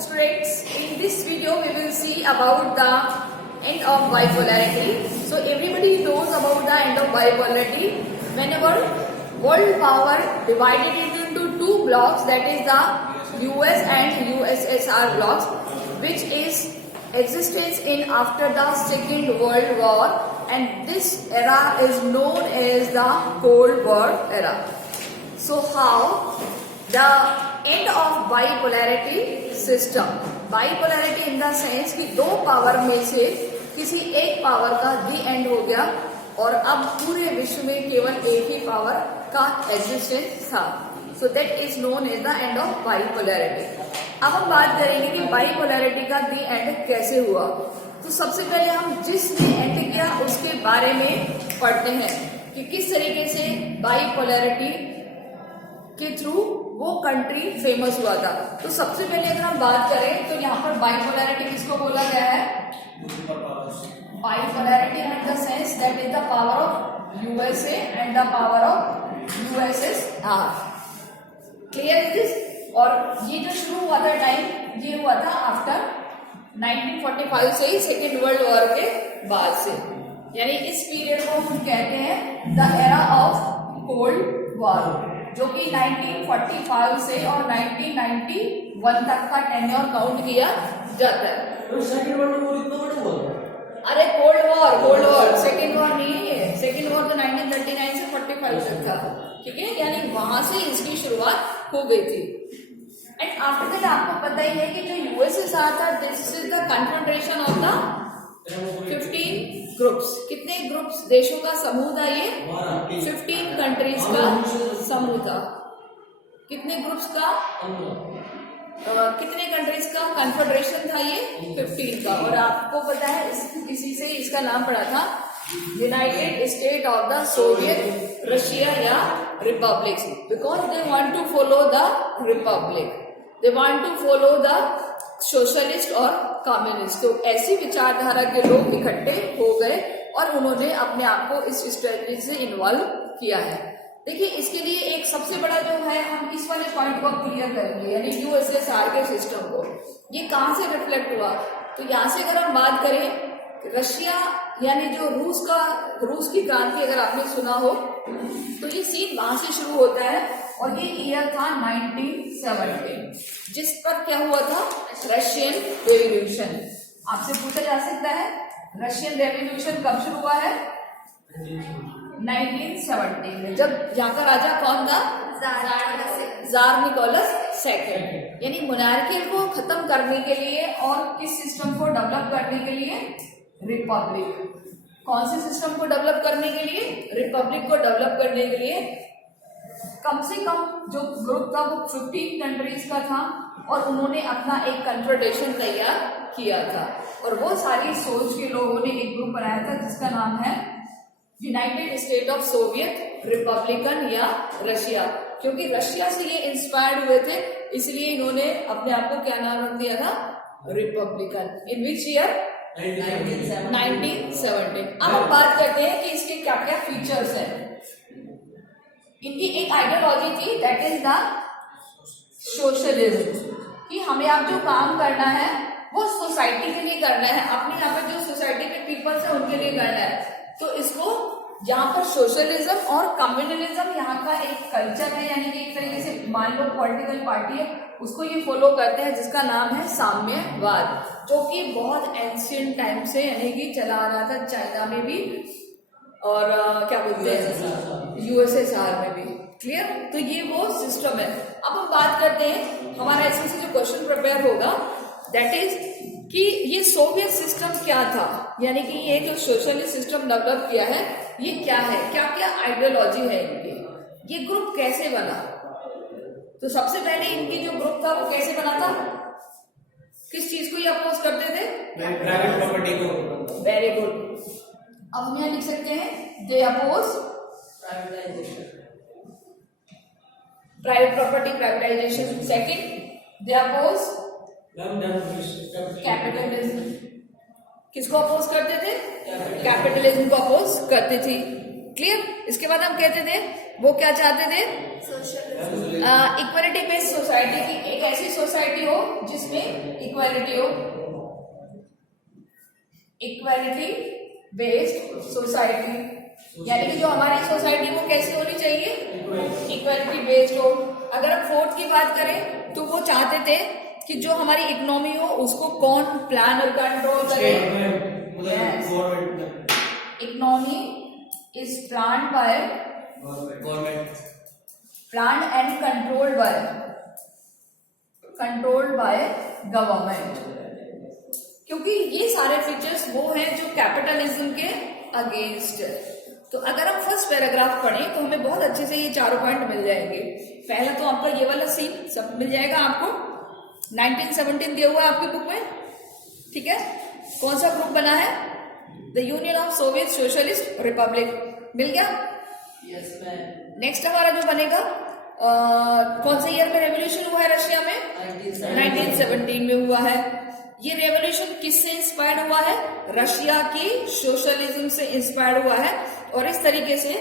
Students, in this video we will see about the end of bipolarity. So everybody knows about the end of bipolarity. Whenever world power divided it into two blocks, that is the US and USSR blocks, which is existence in after the Second World War, and this era is known as the Cold War era. So how the end of bipolarity system, bipolarity in the sense कि दो power में से किसी एक power का दी and हो गया और अब पूरे विश्व में केवल एक ही पावर का एग्जिस्टेंस था. So that is known as the end of bipolarity. अब हम बात करेंगे कि बाइपोलैरिटी का दी एंड कैसे हुआ. तो सबसे पहले हम जिसने एंड किया उसके बारे में पढ़ते हैं कि किस तरीके से बाइपोलैरिटी के थ्रू वो कंट्री फेमस हुआ था. तो सबसे पहले अगर हम बात करें तो यहाँ पर बाइपोलैरिटी किसको बोला गया है? Bipolarity in the sense that is the power of USA and the power of USSR. Clear is this? और ये जो शुरू हुआ था टाइम, ये हुआ था आफ्टर 1945 से ही, सेकेंड वर्ल्ड वॉर के बाद से. यानी इस पीरियड को हम कहते हैं the era of cold war, जो कि 1945 से और 1991 तक का टेन्योर काउंट किया जाता है. सेकेंड वर्ल्ड वॉर इतना बड़ा हुआ? अरे कोल्ड वॉर सेकेंड वॉर नहीं है. सेकेंड वॉर तो 1939 से 45 तक था. ठीक है, यानी वहां से इसकी शुरुआत हो गई थी. एंड आफ्टर दैट आपको पता ही है कि जो यूएसएसआर था, this is the confederation of the 15 groups. कितने ग्रुप्स, देशों का समूह था ये? 15 कंट्रीज का समूह था. कितने ग्रुप्स का, कितने कंट्रीज का कन्फेडरेशन था ये? 15 का. और आपको पता है इसी से इसका नाम पड़ा था United State of the Soviet Russia या republic, because they want to follow the republic, they want to follow the socialist और कम्युनिस्ट. तो ऐसी विचारधारा के लोग इकट्ठे हो गए और उन्होंने अपने आप को इस स्ट्रेटजी से इन्वॉल्व किया है. देखिए, इसके लिए एक सबसे बड़ा जो है, हम इस वाले पॉइंट को क्लियर करेंगे, यानी यूएसएसआर के सिस्टम को. ये कहां से रिफ्लेक्ट हुआ? तो यहाँ से अगर हम बात करें, रशिया यानी जो रूस की क्रांति अगर आपने सुना हो तो ये सीन वहां से शुरू होता है. और ये ईयर था 1917, जिस पर क्या हुआ था? Russian revolution. आपसे पूछा जा सकता है रशियन रेवोल्यूशन कब शुरू हुआ है? 1917 में. जब यहाँ का राजा कौन था? Tsar Nicholas second. यानी मोनार्की को खत्म करने के लिए और किस सिस्टम को डेवलप करने के लिए? रिपब्लिक. कौन से सिस्टम को डेवलप करने के लिए? रिपब्लिक को डेवलप करने के लिए. कम से कम जो ग्रुप था वो 15 कंट्रीज का था और उन्होंने अपना एक कन्फेडरेशन तैयार किया था. और वो सारी सोच के लोगों ने एक ग्रुप बनाया था जिसका नाम है United State of Soviet Republican या रशिया. क्योंकि रशिया से ये इंस्पायर्ड हुए थे, इसलिए इन्होंने अपने आप को क्या नाम रख दिया था? रिपब्लिकन. In which year? 1917. अब हम बात करते हैं कि इसके क्या क्या फीचर्स हैं. इनकी एक आइडियोलॉजी थी, दैट इज द सोशलिज्म, कि हमें अब जो काम करना है वो सोसाइटी के लिए करना है, अपने यहाँ पर जो सोसाइटी के पीपल्स है उनके लिए करना है. तो इसको यहाँ पर सोशलिज्म और कम्युनलिज्म यहाँ का एक कल्चर है, यानी कि एक तरीके से मान लो पॉलिटिकल पार्टी है, उसको ये फॉलो करते हैं, जिसका नाम है साम्यवाद, जो कि बहुत एंशिएंट टाइम से यानी कि चला आ रहा था, चाइना में भी और क्या बोलते हैं यूएसएसआर में भी. क्लियर? तो ये वो सिस्टम है. अब हम बात करते हैं, हमारा इसमें से जो क्वेश्चन प्रिपेयर होगा दैट इज कि ये सोवियत सिस्टम क्या था, यानी कि ये जो सोशलिस्ट सिस्टम डेवलप किया है ये क्या है, क्या क्या आइडियोलॉजी है इनकी, ये ग्रुप कैसे बना. तो सबसे पहले इनकी जो ग्रुप था वो कैसे बना था? किस चीज को ये अपोज करते थे? प्राइवेट प्रॉपर्टी को. Very good. अब हम यहाँ लिख सकते हैं they oppose private property privatisation. Second, they oppose capitalism. किसको अपोज करते थे? कैपिटलिज्म को अपोज करती थी. क्लियर? इसके बाद हम कहते थे वो क्या चाहते थे? इक्वालिटी बेस्ड सोसाइटी की, एक ऐसी सोसाइटी हो जिसमें इक्वालिटी हो, इक्वालिटी बेस्ड सोसाइटी, यानी कि जो हमारी सोसाइटी वो कैसी होनी चाहिए, इक्वालिटी बेस्ड हो। अगर हम फोर्थ की बात करें तो वो चाहते थे कि जो हमारी इकोनॉमी हो उसको कौन प्लान और कंट्रोल करे। Economy is plan by government, plan and controlled by government, क्योंकि ये सारे फीचर्स वो हैं जो कैपिटलिज्म के अगेंस्ट है। तो अगर हम फर्स्ट पैराग्राफ पढ़ें तो हमें बहुत अच्छे से ये चारों पॉइंट मिल जाएंगे। पहला तो आपका ये वाला सीन सब मिल जाएगा आपको, 1917 दिया हुआ है आपकी बुक में, ठीक है। कौन सा ग्रुप बना है, the Union of Soviet Socialist Republic, मिल गया। Yes ma'am. नेक्स्ट हमारा जो बनेगा कौन से ईयर में रेवोल्यूशन हुआ है रशिया में, 1917 में हुआ है। ये रेवोल्यूशन किससे इंस्पायर्ड हुआ है, रशिया की सोशलिज्म से इंस्पायर्ड हुआ है। और इस तरीके से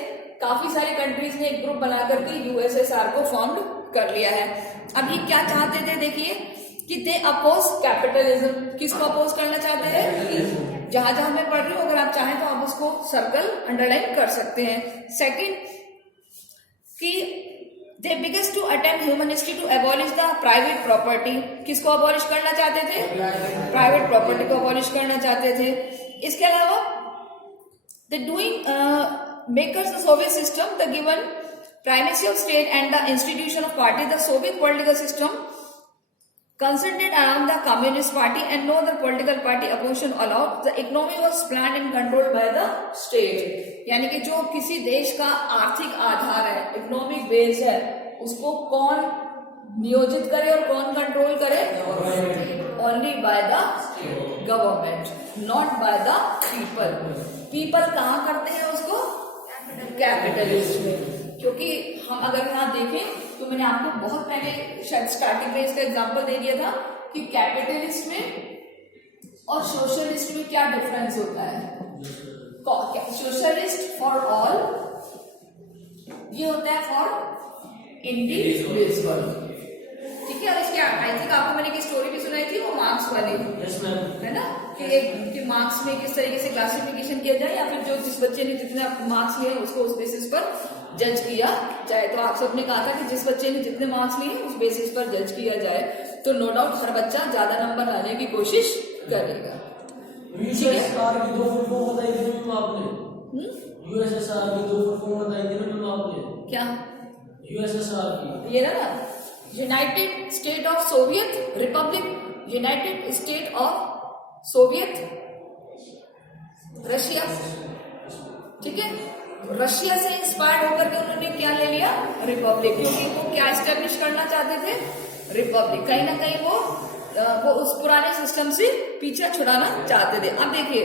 काफी सारी कंट्रीज ने एक ग्रुप बनाकर के यूएसएसआर को फॉर्म कर लिया है। अब ये क्या चाहते थे, देखिए कि दे अपोज कैपिटलिज्म, किसको अपोज करना चाहते हैं, जहां जहां मैं पढ़ रही हूँ अगर आप चाहें तो आप उसको सर्कल अंडरलाइन कर सकते हैं। सेकंड कि they biggest to attempt human history to abolish the private property, किसको अबॉलिश करना चाहते थे, प्राइवेट प्रॉपर्टी को अबॉलिश करना चाहते थे। इसके अलावा the doing makers the Soviet system the given primacy of state and the institution of party, the Soviet political system concentrated around the Communist Party and no other political party opposition allowed. The economy was planned and controlled by the state. यानी कि जो किसी देश का आर्थिक आधार है, economic base है, उसको कौन नियोजित करे और कौन कंट्रोल करे, only by the government, not by the people. People कहाँ करते हैं उसको, कैपिटलिस्ट में। क्योंकि हम अगर यहाँ देखें तो मैंने आपको बहुत पहले शायद स्टार्टिंग में इसका एग्जांपल दे दिया था कि कैपिटलिस्ट में और सोशलिस्ट में क्या डिफरेंस होता है। सोशलिस्ट फॉर ऑल, ये होता है फॉर इंडिविजुअल, ठीक है। और इसके आई थिंक आपको मैंने एक स्टोरी भी सुनाई थी, वो मार्क्स वाली, है ना, कि मार्क्स में किस तरीके से क्लासिफिकेशन किया जाए, या फिर जो जिस बच्चे ने जितने मार्क्स लिए उसको उस बेसिस पर जज किया जाए। तो आप सबने कहा था कि जिस बच्चे ने जितने मार्क्स लिए उस बेसिस पर जज किया जाए, तो नो डाउट हर बच्चा ज्यादा नंबर लाने की कोशिश करेगा। यूएसएसआर की 2 फुल फॉर्म बताई थी मैम आपने, यूएसएसआर की 2 फुल फॉर्म बताई थी मैम आपने, क्या यूएसएसआर की, ये ना United State of Soviet Republic, United State of Soviet Russia, ठीक है। रशिया से इंस्पायर्ड होकर के उन्होंने क्या ले लिया, रिपब्लिक, क्योंकि वो क्या एस्टेब्लिश करना चाहते थे, रिपब्लिक। कहीं ना कहीं वो उस पुराने सिस्टम से पीछे छुड़ाना चाहते थे। अब देखिए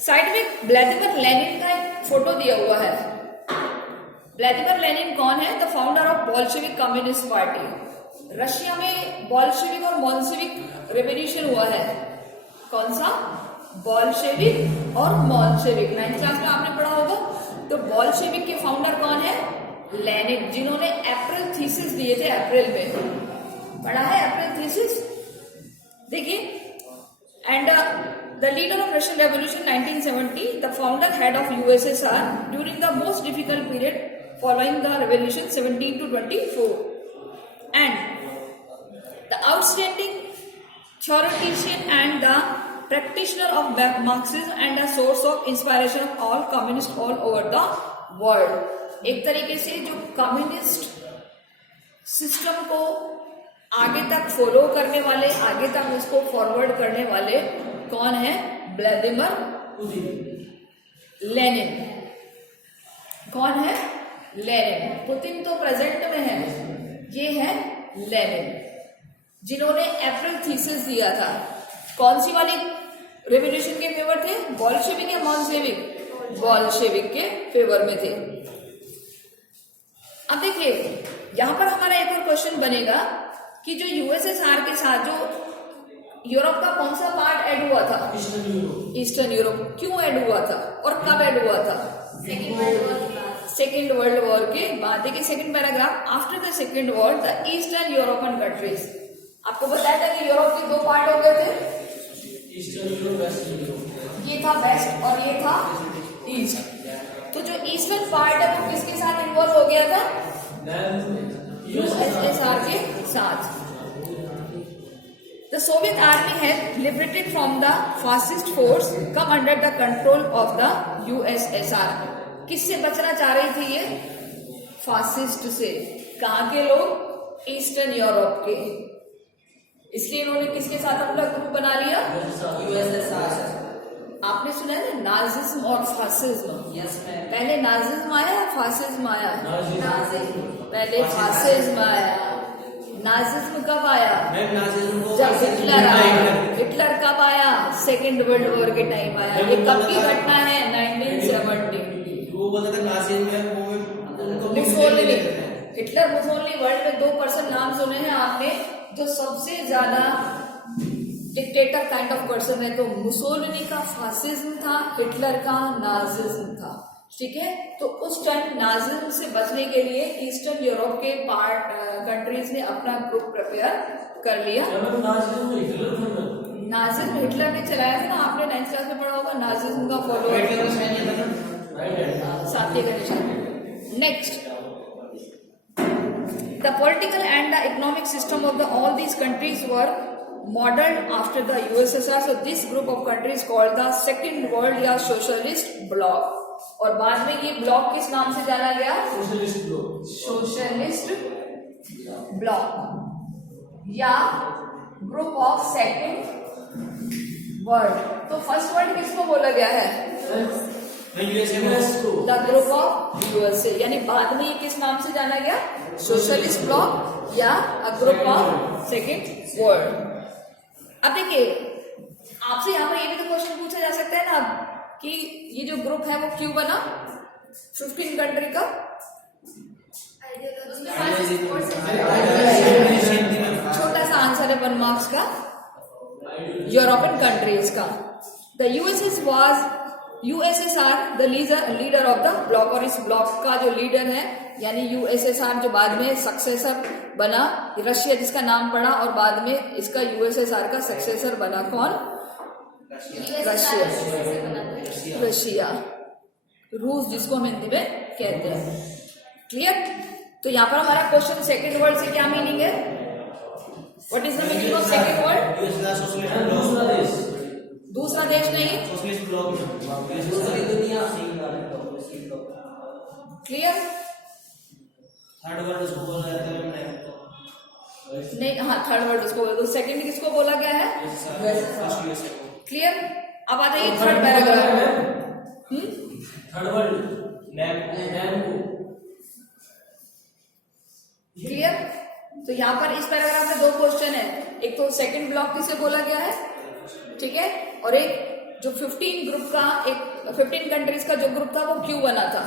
साइड में व्लादिमीर लेनिन का एक फोटो दिया हुआ है। व्लादिमीर लेनिन कौन है, the founder of Bolshevik communist party. Russia में बोल्शेविक और मोल्शेविक रेवोल्यूशन हुआ है। कौन सा, बोल्शेविक और मोल्शेविक, 9th क्लास में आपने पढ़ा होगा। तो बोल्शेविक के फाउंडर कौन है, लेनिन, जिन्होंने अप्रैल थीसिस दिए थे, अप्रैल में पढ़ा है अप्रैल थीसिस, देखिए। And the leader of Russian revolution 1970, the founder head of USSR during the most difficult period following the revolution 17 to 24, and the outstanding theoretician and the practitioner of Marxism and a source of inspiration of all communists all over the world। एक तरीके से जो communist system को आगे तक follow करने वाले, आगे तक उसको फॉरवर्ड करने वाले कौन है, व्लादिमीर लेनिन। कौन है, लेनिन। पुतिन तो प्रेजेंट में है, ये है लेनिन, जिन्होंने अप्रैल थीसिस दिया था। कौन सी वाली रेवोल्यूशन के फेवर थे, बोल्शेविक या मोल्शेविक, बोल्शेविक के फेवर में थे। अब देखिए यहां पर हमारा एक और क्वेश्चन बनेगा कि जो यूएसएसआर के साथ जो यूरोप का कौन सा पार्ट ऐड हुआ था, ईस्टर्न यूरोप, क्यों ऐड हुआ था और कब ऐड हुआ था, सेकेंड वर्ल्ड वॉर के बाद। देखिए second paragraph, after the second war the eastern European countries. आपको बताया था कि यूरोप के 2 पार्ट हो गए थे, ईस्टर्न यूरोप, वेस्टर्न यूरोप। ये था वेस्ट और ये था ईस्ट। तो जो ईस्टर्न पार्ट है वो किसके साथ इन्वॉल्व हो गया था? यूएसएसआर के साथ। The Soviet army had liberated from the fascist force, come under the control of the USSR. किससे बचना चाह रही थी ये? फासिस्ट से। कहाँ के लोग? ईस्टर्न यूरोप के। इसलिए इन्होंने किसके साथ अपना ग्रुप बना लिया? यूएसएसआर। आपने सुना है ना नाजिज्म और फासिज्म? Yes ma'am. पहले नाजिज्म आया या फासिज्म आया? नाजिज्म। पहले फासिज्म आया। नाजिज्म कब आया? मैम नाजिज्म को जब हिटलर आया। हिटलर कब आया? सेकेंड वर्ल्ड वॉर के टाइम आया। ये कब की घटना है? 1917। वो बोलता था नाजिज्म में वो मुसोलिनी। हिटलर मुसोलिनी वर्ल्ड में 2% नाम सुने हैं आपने जो सबसे ज्यादा डिक्टेटर काइंड ऑफ पर्सन है। तो मुसोलिनी का फासिज्म था, हिटलर का नाजिज्म था। ठीक है, तो उस टाइम नाजिज्म से बचने के लिए ईस्टर्न यूरोप के कंट्रीज ने अपना ग्रुप प्रिपेयर कर लिया। नाजिज्म हिटलर ने चलाया था ना, आपने 9th क्लास में पढ़ा होगा नाजिज्म का फॉलोअर साथी का निशान। Next, the political and the economic system of all these countries were modeled after the USSR. So this group of countries called the Second World या Socialist Bloc. और बाद में ये ब्लॉक किस नाम से जाना गया? Socialist block. सोशलिस्ट ब्लॉक या ग्रुप ऑफ सेकेंड वर्ल्ड। तो फर्स्ट वर्ल्ड किसको बोला गया है? The group of USA. यानी बाद में ये किस नाम से जाना गया? सोशलिस्ट ब्लॉक या a group of second world. अब देखिए, आपसे यहाँ पर ये भी तो क्वेश्चन पूछा जा सकता है ना कि ये जो ग्रुप है वो क्यों बना 15 कंट्री का? छोटा सा आंसर है 1 मार्क्स का। यूरोपियन कंट्रीज का। The USSR the leader of the block. और इस ब्लॉक का जो लीडर है यानी यूएसएसआर जो बाद में सक्सेसर बना, रशिया जिसका नाम पड़ा और बाद में इसका यूएसएसआर का सक्सेसर बना कौन? रशिया, रूस जिसको हम हिंदी में कहते हैं। क्लियर? तो यहाँ पर हमारा क्वेश्चन सेकेंड वर्ल्ड से क्या मीनिंग है? What is the meaning of second world? दूसरा देश नहीं, क्लियर? थर्ड वर्ल्ड उसको बोला जाता है नहीं, हाँ थर्ड वर्ल्ड उसको बोला। तो सेकेंड किसको बोला गया है? क्लियर? अब आ जाइए third paragraph. Third world clear? तो यहाँ पर इस पैराग्राफ में 2 क्वेश्चन है। एक तो सेकंड ब्लॉक किसे बोला गया है, ठीक है, और एक जो 15 ग्रुप का, एक 15 कंट्रीज का जो ग्रुप था वो क्यों बना था।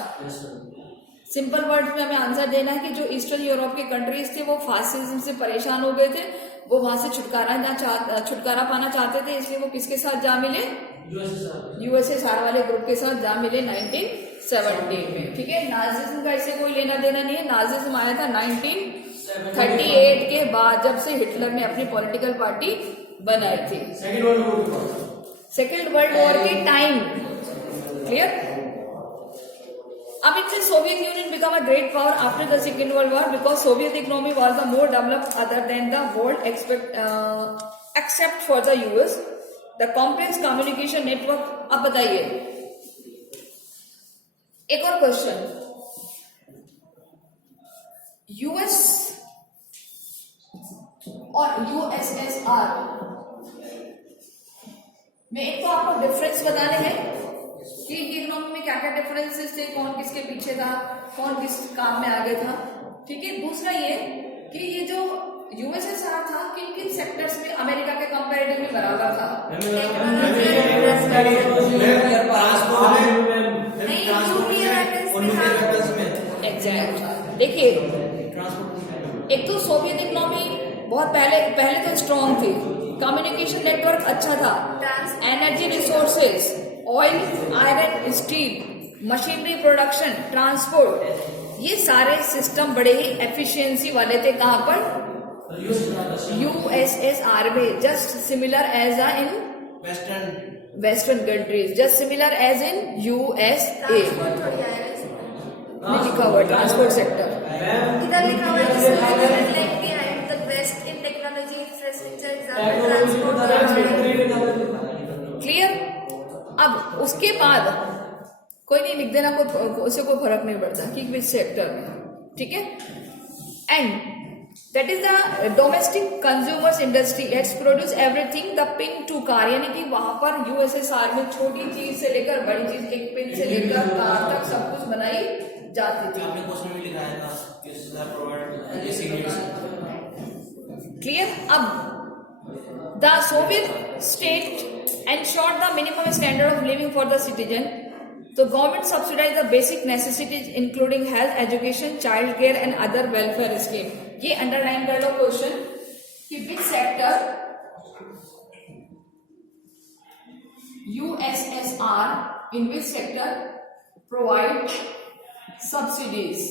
सिंपल वर्ड्स में हमें आंसर देना है कि जो ईस्टर्न यूरोप के कंट्रीज थे वो फासिज्म से परेशान हो गए थे, वो वहां से छुटकारा पाना चाहते थे, इसलिए वो किसके साथ जा मिले? यूएसएसआर वाले ग्रुप के साथ जा मिले 1917 में। ठीक है, नाजिज्म का इससे कोई लेना देना नहीं है। नाजिज्म आया था 1938 के बाद, जब से हिटलर ने अपनी पॉलिटिकल पार्टी बनाई थी। सेकेंड वर्ल्ड वॉर के टाइम। क्लियर? अब it says Soviet Union became a great power after the Second World War because Soviet economy was the more developed other than the world except for the US. The complex communication network. अब बताइए एक और question, US और USSR में एक तो आपको difference बताने हैं कि इकोनॉमी में क्या क्या डिफरेंसेस थे, कौन किसके पीछे था, कौन किस काम में आगे था। ठीक है, दूसरा ये कि ये जो यूएसएसआर था किन किन सेक्टर्स में अमेरिका के कंपैरेटिवली बराबर था। एग्जैक्ट। देखिए, एक तो सोवियत इकोनॉमी बहुत पहले तो स्ट्रॉन्ग थी, कम्युनिकेशन नेटवर्क अच्छा था, energy resources, oil, iron, steel, machinery production, transport, ये सारे सिस्टम बड़े ही एफिशिएंसी वाले थे। कहां पर? USSR में just similar as in Western countries, just similar as in USA. Transport थोड़ी आया है इसमें। में लिखा हुआ ट्रांसपोर्ट सेक्टर। इधर लिखा हुआ है like behind the best in technology infrastructure example transport। Clear? अब उसके बाद कोई नहीं लिख देना, कोई उससे कोई फर्क नहीं पड़ता कि विच सेक्टर में, ठीक है। And that is the domestic consumers industry, let's produce everything the pin to car, यानी कि वहां पर यूएसएसआर में छोटी चीज से लेकर बड़ी चीज, एक पिन से लेकर कार तक सब कुछ बनाई जाती थी। आपने क्वेश्चन में लिखा है ना यूएसएसआर प्रोवाइड सीरीज। क्लियर? अब the Soviet state ensured the minimum standard of living for the citizen. The government subsidized the basic necessities including health, education, child care and other welfare scheme. ये underline कर लो question कि which sector USSR in which sector provide subsidies.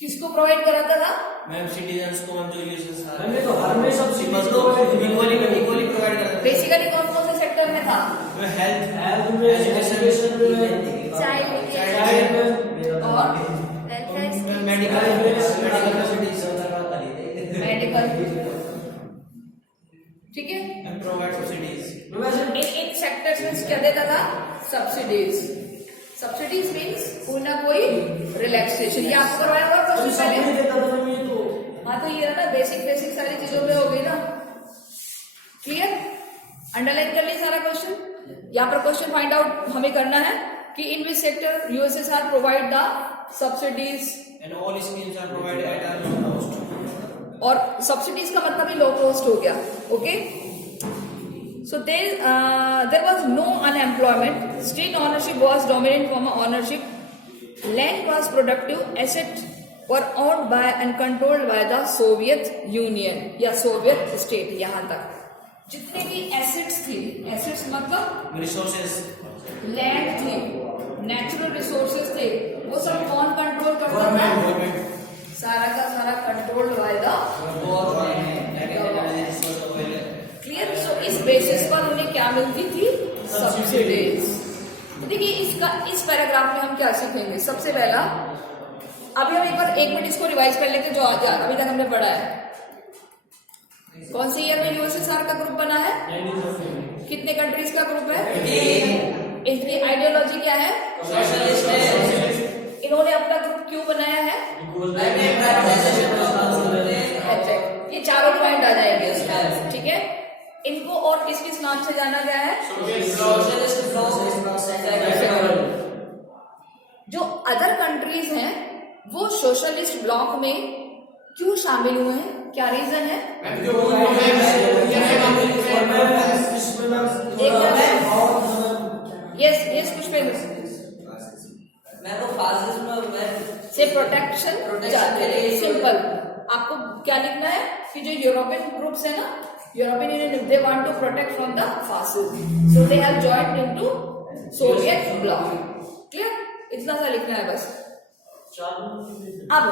किसको provide कराता था? Ma'am citizens को, हम जो USSR हमने तो हर में सब सिटीजन्स को इक्वली प्रोवाइड करते हैं। बेसिकली कौन कौन से सेक्टर में था? हेल्थ में, एजुकेशन में, चाइल्ड और मेडिकल फैसिलिटीज मेडिकल, ठीक है। And provide subsidies. In sectors में क्या देता था? सब्सिडीज। सब्सिडीज मीन्स कोई ना कोई रिलैक्सेशन। ये आपको करवाया हुआ क्वेश्चन पहले? हाँ, तो ये ना बेसिक सारी चीजों पे हो गई ना। क्लियर? अंडरलाइन कर ली सारा क्वेश्चन। यहाँ पर क्वेश्चन फाइंड आउट हमें करना है कि in which sector USSR provide the subsidies and all schemes are provided at a low cost. और सब्सिडीज का मतलब ही लो कॉस्ट हो गया। Okay, so there was no unemployment. State ownership was dominant form of ownership. Land was productive asset were owned by and controlled by the Soviet Union या Soviet state। यहाँ तक जितने भी assets थी, assets मतलब resources, land थी, natural resources थे, वो सब कौन कंट्रोल करता था? सारा का सारा कंट्रोल्ड बाय द क्लियर। सो इस बेसिस पर उन्हें क्या मिलती थी? सब्सिडीज। देखिए इस पैराग्राफ में हम क्या सीखेंगे? सबसे पहला, अभी हम एक मिनट इसको रिवाइज कर लेते हैं जो आज अभी तक हमने पढ़ा है। कौन से ईयर में यूएसएसआर का ग्रुप बना है? कितने कंट्रीज का ग्रुप है? इसकी आइडियोलॉजी क्या है? इन्होंने अपना ग्रुप क्यों बनाया है? अच्छा, ये चारों पॉइंट आ जाएंगे उसमें, ठीक है। इनको और किस किस नाम से जाना गया है? जो अदर कंट्रीज हैं वो सोशलिस्ट ब्लॉक में क्यों शामिल हुए हैं? क्या रीजन है? यस कुछ पे से प्रोटेक्शन चाहते हैं। सिंपल, आपको क्या लिखना है कि जो यूरोपियन ग्रुप्स है ना, European Union, they want to protect from the fascism, so they have joined into Soviet bloc. Clear? इतना सा लिखना है बस। अब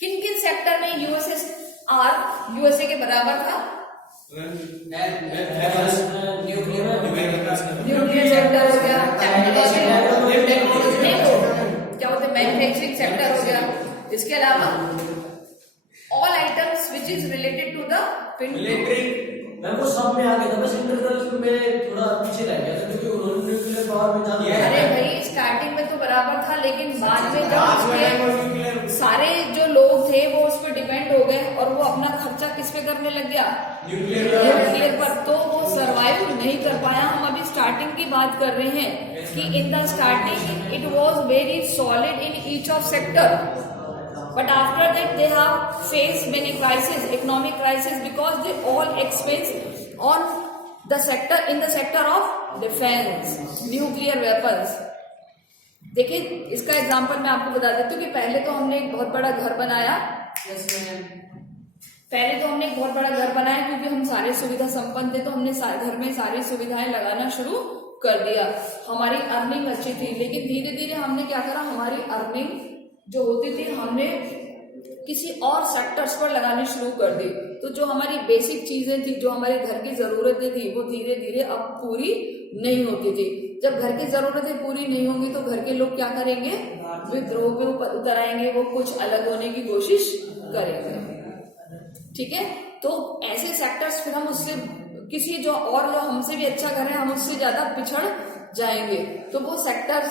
किन किन सेक्टर में यूएसएसआर यूएसए के बराबर था? न्यूक्लियर सेक्टर हो गया, क्या बोलते हैं, मैन्युफैक्चरिंग सेक्टर हो गया। इसके अलावा all items which is related to the मैं वो सब में आ गया था, बस इंटरनेशनल में थोड़ा पीछे रह गया था क्योंकि उन्होंने न्यूक्लियर पावर में ज्यादा। अरे भाई स्टार्टिंग में तो बराबर था, लेकिन बाद में जब उसके सारे जो लोग थे वो उस पर डिपेंड हो गए और वो अपना खर्चा किस पे करने लग गया? न्यूक्लियर पर। तो वो सरवाइव नहीं कर पाया। हम अभी स्टार्टिंग की बात कर रहे हैं कि in the starting it was very solid in each of sector, but after that they have faced many crises, economic crisis, because they all expense on the sector, in the sector of defense, nuclear weapons। देखिए इसका example मैं आपको बता देती हूँ कि पहले तो हमने एक बहुत बड़ा घर बनाया। क्योंकि हम सारे सुविधा संपन्न थे, तो हमने घर में सारी सुविधाएं लगाना शुरू कर दिया। हमारी अर्निंग अच्छी थी, लेकिन धीरे धीरे हमने क्या करा, हमारी अर्निंग जो होती थी हमने किसी और सेक्टर्स पर लगाने शुरू कर दी। तो जो हमारी बेसिक चीजें थी, जो हमारे घर की जरूरतें थी, वो धीरे धीरे अब पूरी नहीं होती थी। जब घर की जरूरतें पूरी नहीं होंगी तो घर के लोग क्या करेंगे, विद्रोह पे उतर आएंगे, वो कुछ अलग होने की कोशिश करेंगे। ठीक है, तो ऐसे सेक्टर्स फिर हम उससे किसी जो हमसे भी अच्छा कर रहे हैं, हम उससे ज्यादा पिछड़ जाएंगे। तो वो सेक्टर्स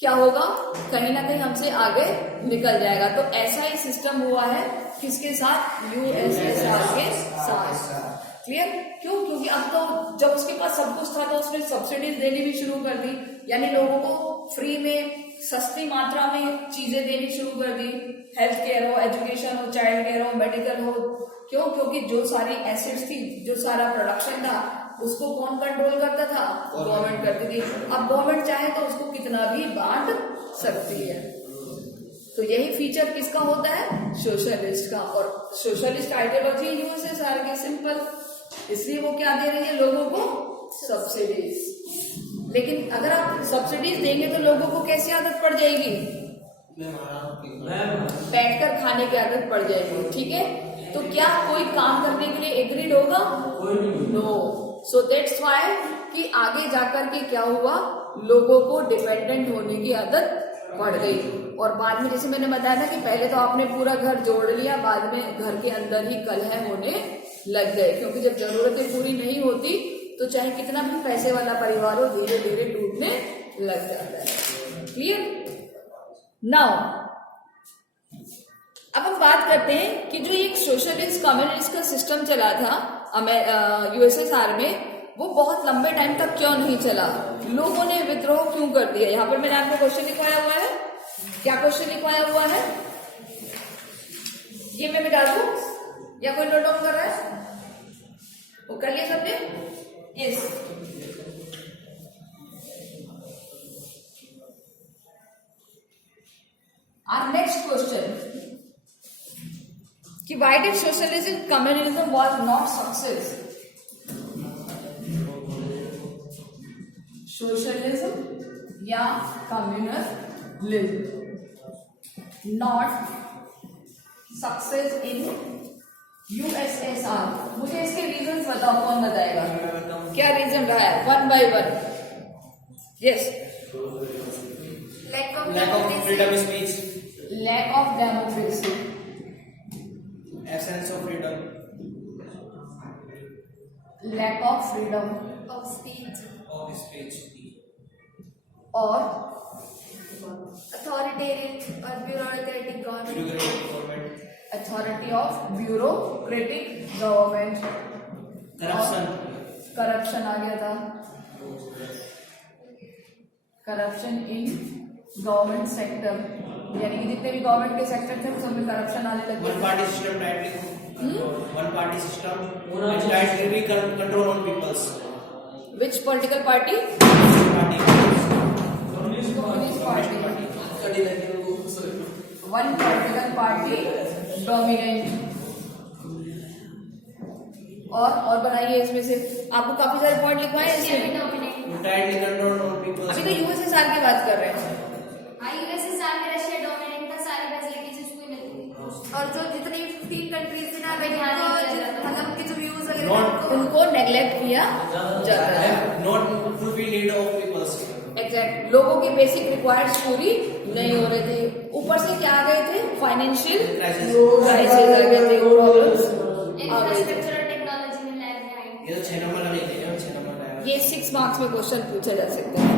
क्या होगा, कहीं ना कहीं हमसे आगे निकल जाएगा। तो ऐसा ही सिस्टम हुआ है किसके साथ, यूएसएसआर के साथ। क्लियर? क्यों? क्योंकि अब तो जब उसके पास सब कुछ था तो उसने सब्सिडीज देनी भी शुरू कर दी, यानी लोगों को फ्री में सस्ती मात्रा में चीजें देनी शुरू कर दी। हेल्थ केयर हो, एजुकेशन हो, चाइल्ड केयर हो, मेडिकल हो। क्यों? क्योंकि जो सारी एसेट्स थी, जो सारा प्रोडक्शन था, उसको कौन कंट्रोल करता था, गवर्नमेंट करती थी। अब गवर्नमेंट चाहे तो उसको कितना भी बांट सकती है। तो यही फीचर किसका होता है, सोशलिस्ट का। और सोशलिस्ट आइडियोलॉजी यूएसएसआर की, सिंपल। इसलिए वो क्या दे रही है लोगों को, सब्सिडीज। लेकिन अगर आप सब्सिडीज देंगे तो लोगों को कैसी आदत पड़ जाएगी, बैठकर खाने की आदत पड़ जाएगी। ठीक है, तो क्या कोई काम करने के लिए एग्रीड होगा, नो। सो दैट्स व्हाई कि आगे जाकर के क्या हुआ, लोगों को डिपेंडेंट होने की आदत पड़ गई। और बाद में जैसे मैंने बताया था कि पहले तो आपने पूरा घर जोड़ लिया, बाद में घर के अंदर ही कलह होने लग गए। क्योंकि जब जरूरतें पूरी नहीं होती तो चाहे कितना भी पैसे वाला परिवार हो, धीरे धीरे टूटने लग जाता है। क्लियर? नाउ अब हम बात करते हैं कि जो एक सोशलिस्ट कम्युनिस्ट का सिस्टम चला था यूएसएसआर में, वो बहुत लंबे टाइम तक क्यों नहीं चला, लोगों ने विद्रोह क्यों कर दिया। यहाँ पर मैंने आपको क्वेश्चन लिखवाया हुआ है। क्या क्वेश्चन लिखवाया हुआ है, ये मैं मिटा दूं या कोई नोट डाउन कर रहा है, वो कर लिया सबने? यस। Our next question कि why did socialism communism was not success? Socialism या communalism not success in USSR. मुझे इसके रीजंस बताओ, कौन बताएगा, क्या रीजन रहा है, one by one. Yes, Lack of freedom of speech, lack of democracy, absence of freedom, lack of freedom of speech, और authoritarian or bureaucratic government, authority of bureaucratic government, corruption आ गया था, करप्शन इन गवर्नमेंट सेक्टर, यानी कि जितने भी government के sector थे उसमें करप्शन आने लग गया। one party system which tightly control on peoples. Which political party? Communist party. One political party dominant. और बनाइए इसमें से, आपको काफी सारे पॉइंट लिखवाए इसमें। tightly control on peoples. अभी तो यूएसएसआर की बात कर रहे हैं। यूएसएसआर में रशिया डोमिनेंट था, सारी फैसिलिटीज उसको ही मिलती थी। और जो जितनी 15 कंट्रीज थी ना, मतलब के जो व्यूज वगैरह उनको नेग्लेक्ट किया जाता है, not fulfill need of peoples. Exact. लोगों की बेसिक रिक्वायर्ड्स पूरी नहीं हो रहे थे, ऊपर से क्या आ गए थे, फाइनेंशियल क्राइसिस आ गए थे, प्रॉब्लम्स आ गए थे। इंफ्रास्ट्रक्चर और टेक्नोलॉजी में लैग है। ये तो 6 नंबर का नहीं थे, 6 नंबर का है। ये 6 मार्क्स में क्वेश्चन पूछा जा सकता है।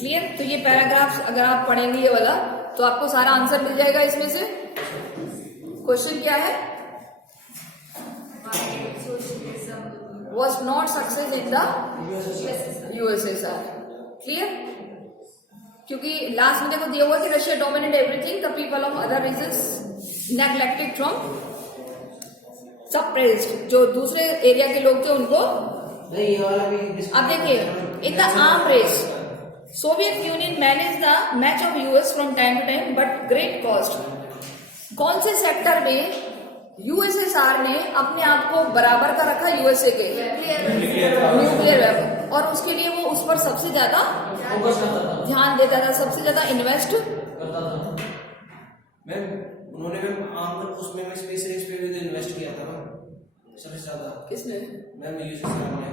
क्लियर? तो ये पैराग्राफ अगर आप पढ़ेंगे ये वाला तो आपको सारा आंसर मिल जाएगा इसमें से। क्वेश्चन क्या है, was not success in the USSR. Clear? क्योंकि लास्ट में देखो दिया हुआ कि Russia dominate everything, the people of other regions neglected from suppressed. जो दूसरे एरिया के लोग थे उनको नहीं, ये वाला भी। अब देखिए, in the arm race Soviet Union manage the match of US from time to time but great cost. कौन से सेक्टर में यूएसएसआर ने अपने आप को बराबर का रखा यूएसए के, न्यूक्लियर वेपन, और उसके लिए वो उस पर सबसे ज्यादा ध्यान देता था, सबसे ज्यादा इन्वेस्ट करता था। उन्होंने मैम आम उसमें मैं स्पेस रेस पे भी इन्वेस्ट किया था मैम सबसे ज्यादा। किसने? मैम यूएसएसआर में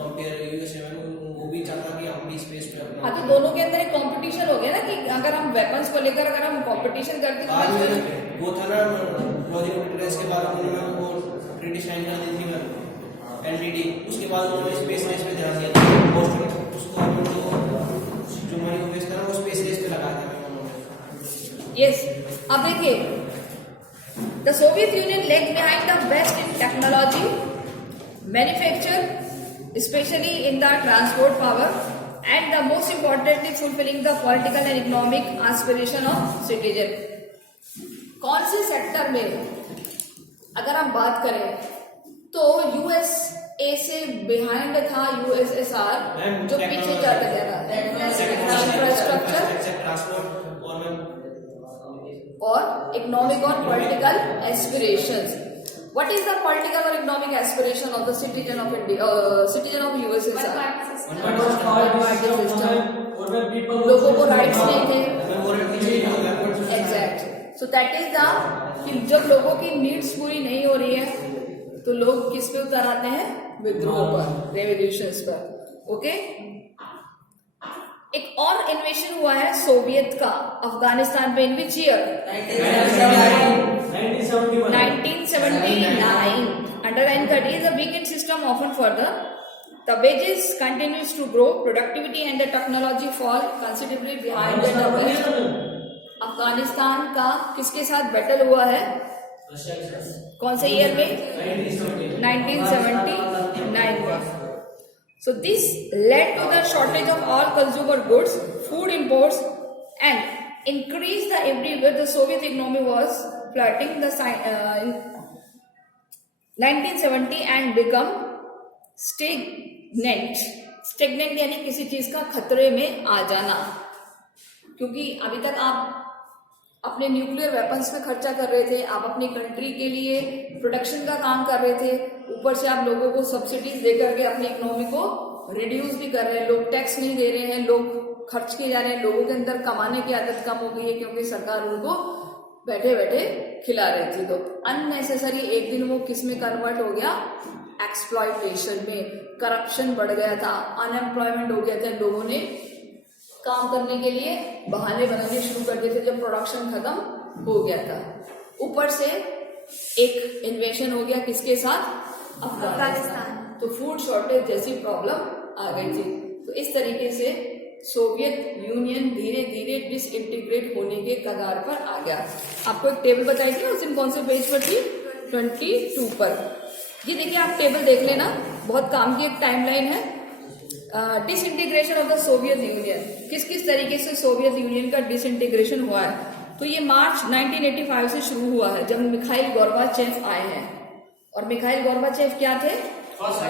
कंपेयर यूएसए में वो भी चाहता कि हम भी स्पेस पे अपना। हाँ, तो दोनों के अंदर एक कंपटीशन हो गया ना कि अगर हम वेपन्स को लेकर अगर हम कंपटीशन करते बाद तो में वो था ना लॉजिकल रेस के बाद उन्होंने वो रिडिजाइन कर दी थी मैम एलडीडी, उसके बाद उन्होंने स्पेस रेस पे ध्यान दिया था पोस्ट उसको जो मनी को वेस्ट करा वो स्पेस रेस पे लगाया था मैम उन्होंने। यस, अब देखिए the Soviet union leg behind the best in technology manufacture especially in the transport power and the most importantly fulfilling the political and economic aspiration of citizen। कौन से sector में अगर हम बात करें तो यूएसए से बिहाइंड था यूएसएसआर जो पीछे चल गया था इंफ्रास्ट्रक्चर और इकोनॉमिक और political aspirations. What is the political or economic aspiration of the citizen of India, citizen of USSR? लोगों को राइट्स नहीं थे। Exact, so that is the कि जब लोगों की नीड्स पूरी नहीं हो रही है तो लोग किस पे उतर आते हैं? विद्रोह पर, रेवोल्यूशंस पर। ओके, एक और इन्वेशन हुआ है सोवियत का अफगानिस्तान में, इन which year? 1979। Underline that is a weakened system often further. The wages continues to grow, productivity and the technology fall considerably behind the West. Afghanistan का किसके साथ बैटल हुआ है? कौन से ईयर में? 1979 में। So this led to the shortage of all consumer goods, food imports, and increased the everywhere. The Soviet economy was flirting the in 1970 and become stagnant. Stagnant यानी किसी चीज का खतरे में आ जाना, क्योंकि अभी तक आप अपने न्यूक्लियर वेपन्स पे खर्चा कर रहे थे, आप अपनी कंट्री के लिए प्रोडक्शन का काम कर रहे थे, ऊपर से आप लोगों को सब्सिडीज दे करके अपनी इकोनॉमी को रिड्यूस भी कर रहे हैं, लोग टैक्स नहीं दे रहे हैं, लोग खर्च किए जा रहे हैं, लोगों के अंदर कमाने की आदत कम हो गई है क्योंकि सरकार उनको बैठे बैठे खिला रही थी। तो अननेसेसरी एक दिन वो किस में कन्वर्ट हो गया? एक्सप्लॉयटेशन में। करप्शन बढ़ गया था, अनएम्प्लॉयमेंट हो गया था, लोगों ने काम करने के लिए बहाने बनाने शुरू कर दिए थे जब प्रोडक्शन खत्म हो गया था। ऊपर से एक इन्वेशन हो गया किसके साथ? अफगानिस्तान। तो फूड शॉर्टेज जैसी प्रॉब्लम आ गई थी। तो इस तरीके से सोवियत यूनियन धीरे धीरे डिसइंटीग्रेट होने के कगार पर आ गया। आपको एक टेबल बताई थी उस दिन, कौन से पेज पर थी? 22 पर। ये देखिए, आप टेबल देख लेना, बहुत काम की एक टाइमलाइन है। Disintegration of the Soviet union, किस किस तरीके से सोवियत यूनियन का डिसइंटीग्रेशन हुआ है। तो ये मार्च 1985 से शुरू हुआ है जब मिखाइल गोर्बाचेव आए हैं। और मिखाइल गोर्बाचेव क्या थे? फर्स्ट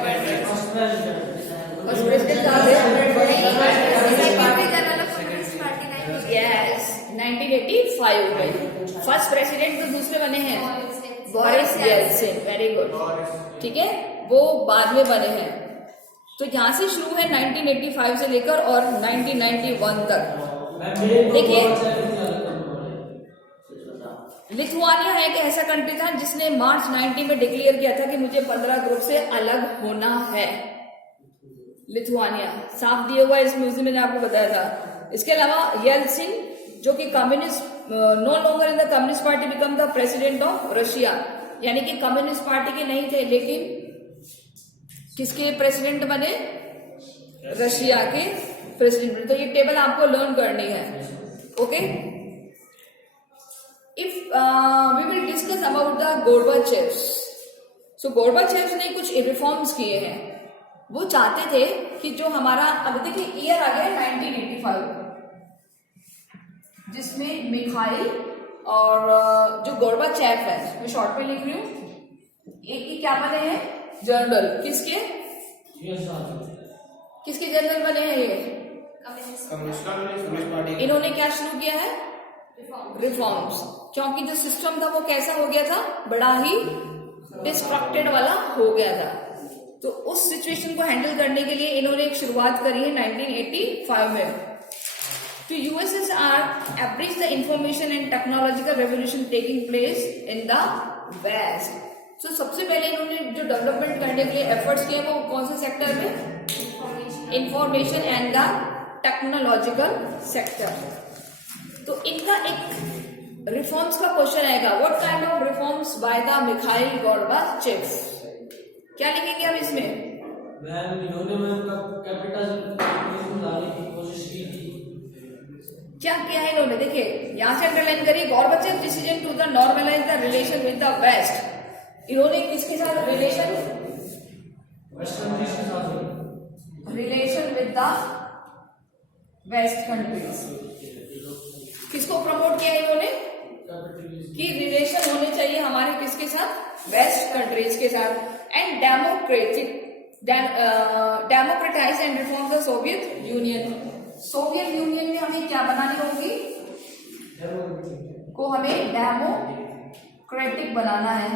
प्रेसिडेंट यस 1985 में। फर्स्ट प्रेसिडेंट तो दूसरे बने हैं, बोरिस येल्सिन। वेरी गुड, ठीक है, वो बाद में बने हैं। तो यहाँ से शुरू है 1985 से लेकर और 1991 तक। देखिए, लिथुआनिया एक ऐसा कंट्री था जिसने मार्च 90 में डिक्लेयर किया था कि मुझे 15 ग्रुप से अलग होना है। लिथुआनिया साफ दिया हुआ इस म्यूजियम में, आपको बताया था। इसके अलावा येल्सिन जो कि communist, no longer in the communist party, become the president of Russia, यानी कि कम्युनिस्ट पार्टी के नहीं थे लेकिन किसके प्रेसिडेंट बने? रशिया के प्रेसिडेंट। तो ये टेबल आपको लर्न करनी है। Okay, if we will discuss about the Gorbachevs. So Gorbachevs ने कुछ रिफॉर्म्स किए हैं। वो चाहते थे कि जो हमारा, अब देखिए ईयर आ गया 1985, जिसमें मिखाइल और जो गोर्बाचेव है, मैं शॉर्ट में लिख रही हूँ, ये क्या बने हैं? जनरल। किसके जनरल बने हैं? ये कम्युनिस्ट पार्टी। इन्होंने क्या शुरू किया है? रिफॉर्म्स। क्योंकि जो सिस्टम था वो कैसा हो गया था? बड़ा ही डिस्ट्रक्टेड वाला हो गया था। तो उस सिचुएशन को हैंडल करने के लिए इन्होंने एक शुरुआत करी है 1985 में। to USSR abridge the information and technological revolution taking place in the West. So सबसे पहले इन्होंने जो डेवलपमेंट करने के लिए एफर्ट्स किए वो कौन से सेक्टर में? Information and the technological sector. तो इनका एक रिफॉर्म्स का क्वेश्चन आएगा. What kind of reforms by the Mikhail Gorbachev? क्या लिखेंगे अब इसमें? मैम इन्होंने मैम का कैपिटल लाने की कोशिश की थी. क्या किया है इन्होंने? देखिए यहां से अंडरलाइन करिए. Gorbachev decision to the normalize the relation with the west. इन्होंने किसके साथ रिलेशन? वेस्ट कंट्रीज के साथ relation with the west countries. किसको प्रमोट किया इन्होंने? कि रिलेशन होने चाहिए हमारे किसके साथ? वेस्ट कंट्रीज के साथ. And democratise and reform the Soviet union. Soviet union में हमें क्या बनानी होगी? को हमें डेमोक्रेटिक बनाना है.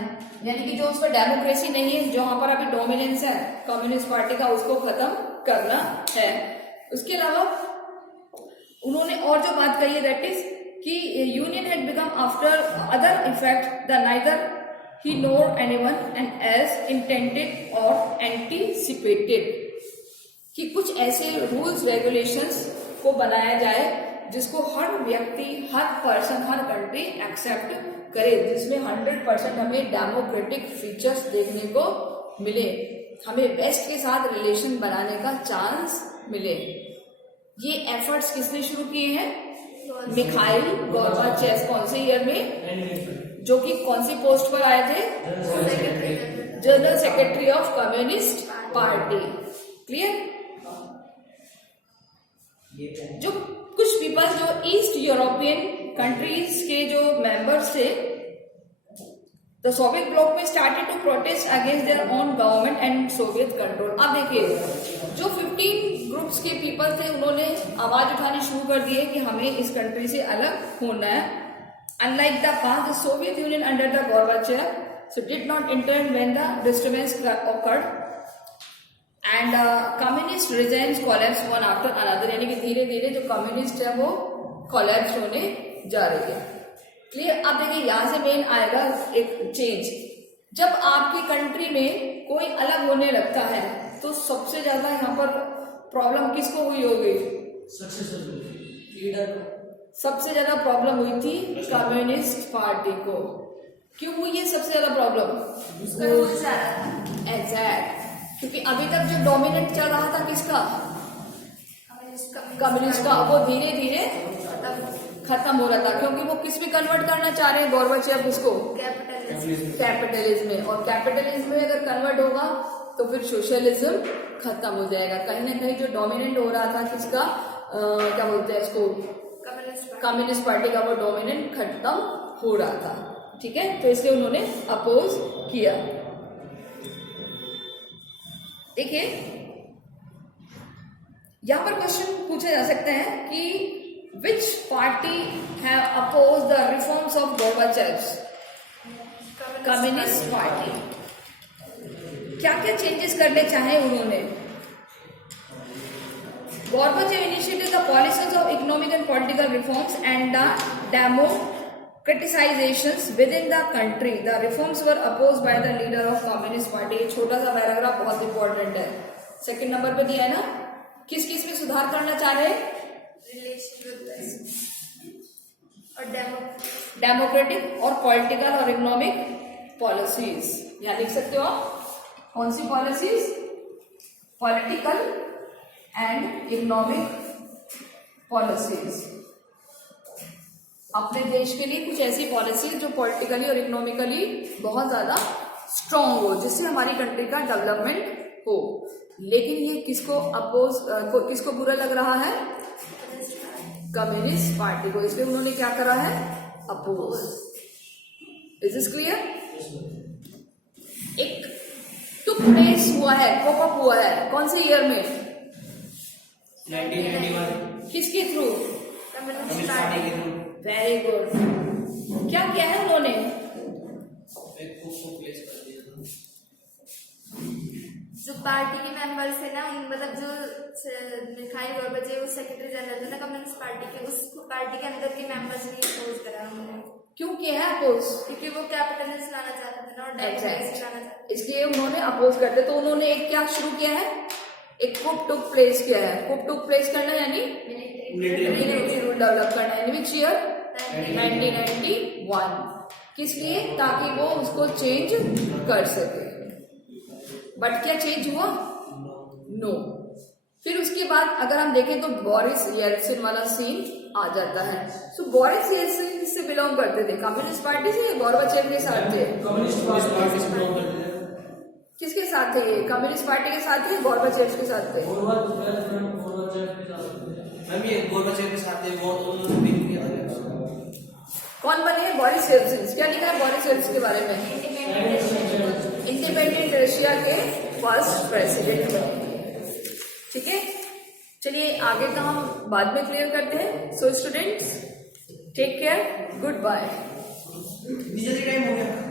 यानी कि जो उस पर डेमोक्रेसी नहीं है, जहां पर अभी डोमिनेंस है कम्युनिस्ट पार्टी का, उसको खत्म करना है. उसके अलावा उन्होंने और जो बात कही है दैट इज कि union had become after other effect the neither he nor anyone and as intended और एंटीसिपेटेड. कि कुछ ऐसे रूल्स रेगुलेशंस को बनाया जाए जिसको हर व्यक्ति, हर पर्सन, हर कंट्री एक्सेप्ट करे, जिसमें 100% हमें डेमोक्रेटिक फीचर्स देखने को मिले, हमें वेस्ट के साथ रिलेशन बनाने का चांस मिले. ये एफर्ट्स किसने शुरू किए हैं? Mikhail Gorbachev. कौन से ईयर में? जो कि कौन सी पोस्ट पर आए थे? General secretary of communist party. Clear? जो कुछ पीपल जो ईस्ट यूरोपियन कंट्रीज के जो मेंबर्स थे, द सोवियत ब्लॉक में started to protest against their own government and Soviet control. अब देखिए जो 15 ग्रुप्स के पीपल थे उन्होंने आवाज उठानी शुरू कर दी है कि हमें इस कंट्री से अलग होना है. Unlike the past, the Soviet union under the Gorbachev so did not intervene when the disturbance occurred and communist regimes collapsed one after another. यानी कि धीरे धीरे जो कम्युनिस्ट है वो कोलैप्स होने जा रही है. क्लियर? अब देखिए यहां से मेन आएगा एक चेंज. जब आपकी कंट्री में कोई अलग होने लगता है तो सबसे ज्यादा यहाँ पर प्रॉब्लम किसको हुई होगी? लीडर. सबसे ज्यादा प्रॉब्लम हुई थी कम्युनिस्ट पार्टी को. क्यों हुई है सबसे ज्यादा प्रॉब्लम? एग्जैक्ट. क्योंकि अभी तक जो डोमिनेंट चल रहा था किसका? कम्युनिस्ट का. वो धीरे धीरे खत्म हो रहा था. क्योंकि वो किस में कन्वर्ट करना चाह रहे हैं गोर्बाचेव? इसको कैपिटलिज्म में. और कैपिटलिज्म में अगर कन्वर्ट होगा तो फिर सोशलिज्म खत्म हो जाएगा. कहीं ना कहीं जो डोमिनेंट हो रहा था किसका, क्या बोलते हैं इसको, कम्युनिस्ट पार्टी का, वो डोमिनेंट खत्म हो रहा था. ठीक है, तो इसलिए उन्होंने अपोज किया. देखिए यहां पर क्वेश्चन पूछा जा सकता है कि which party have oppose the reforms of Gorbachev? Communist party. क्या क्या चेंजेस करने चाहे उन्होंने? Gorbachev initiated the policies of economic and political reforms and the democratizations within the country. The reforms were opposed by the leader of Communist Party. ये छोटा सा paragraph बहुत important है. सेकंड नंबर पे दिया है ना. किस किस में सुधार करना चाह रहे हैं? और डेमोक्रेटिक और पॉलिटिकल और इकोनॉमिक पॉलिसीज. यहाँ लिख सकते हो आप कौन सी policies? Political and economic policies. अपने देश के लिए कुछ ऐसी पॉलिसीज जो पॉलिटिकली और इकोनॉमिकली बहुत ज्यादा स्ट्रांग हो, जिससे हमारी कंट्री का डेवलपमेंट हो. लेकिन ये किसको अपोज, किसको बुरा लग रहा है? कम्युनिस्ट पार्टी को. इसलिए उन्होंने क्या करा है? अपोज. Is this clear? एक टुक प्लेस हुआ है, पॉपअप हुआ है, कौन से ईयर में? 1991. किसके थ्रू? कम्युनिस्ट पार्टी के थ्रू. Very good. क्या किया है उन्होंने? एक को प्लेस कर दिया था. जो पार्टी के मेंबर्स है ना, मतलब जो मिखाइल गोर्बाचेव वो सेक्रेटरी जनरल थे ना कम्युनिस्ट पार्टी के, उस पार्टी के अंदर के मेंबर्स ने अपोज करा उन्होंने, क्यों किया है अपोज? क्योंकि वो कैपिटलिज्म लाना चाहते थे ना और डेमोक्रेसी लाना चाहते थे। इसलिए उन्होंने अपोज करते, तो उन्होंने एक क्या शुरू किया है, एक कुप टुक प्लेस किया है। कुप टुक प्लेस करना यानी मिलिट्री रूल डेवलप करना, इन विच ईयर 1991। किस लिए? ताकि वो उसको चेंज कर सके। बट क्या चेंज हुआ? नो। फिर उसके बाद अगर हम देखें तो बोरिस येल्सिन वाला सीन आ जाता है। सो बोरिस येल्सिन किससे बिलोंग करते थे? कम्युनिस्ट पार्टी से या गोर्बाचेव के साथ थे? कम्युनिस्ट पार्टी से बिलोंग करते थे। किसके साथ थे ये? कम्युनिस्ट पार्टी के साथ थे, गोर्बाचेव के साथ थे? गोर्बाचेव के साथ थे। मैम ये गोर्बाचेव के साथ थे, वो उन्होंने भी किया था। कौन बने हैं? Boris Yeltsin. क्या लिखा है बोरिस येल्सिन के बारे में? इंडिपेंडेंट रशिया के फर्स्ट प्रेसिडेंट बने। ठीक है, चलिए आगे का हम बाद में क्लियर करते हैं। So students, take care, goodbye. Time हो गया।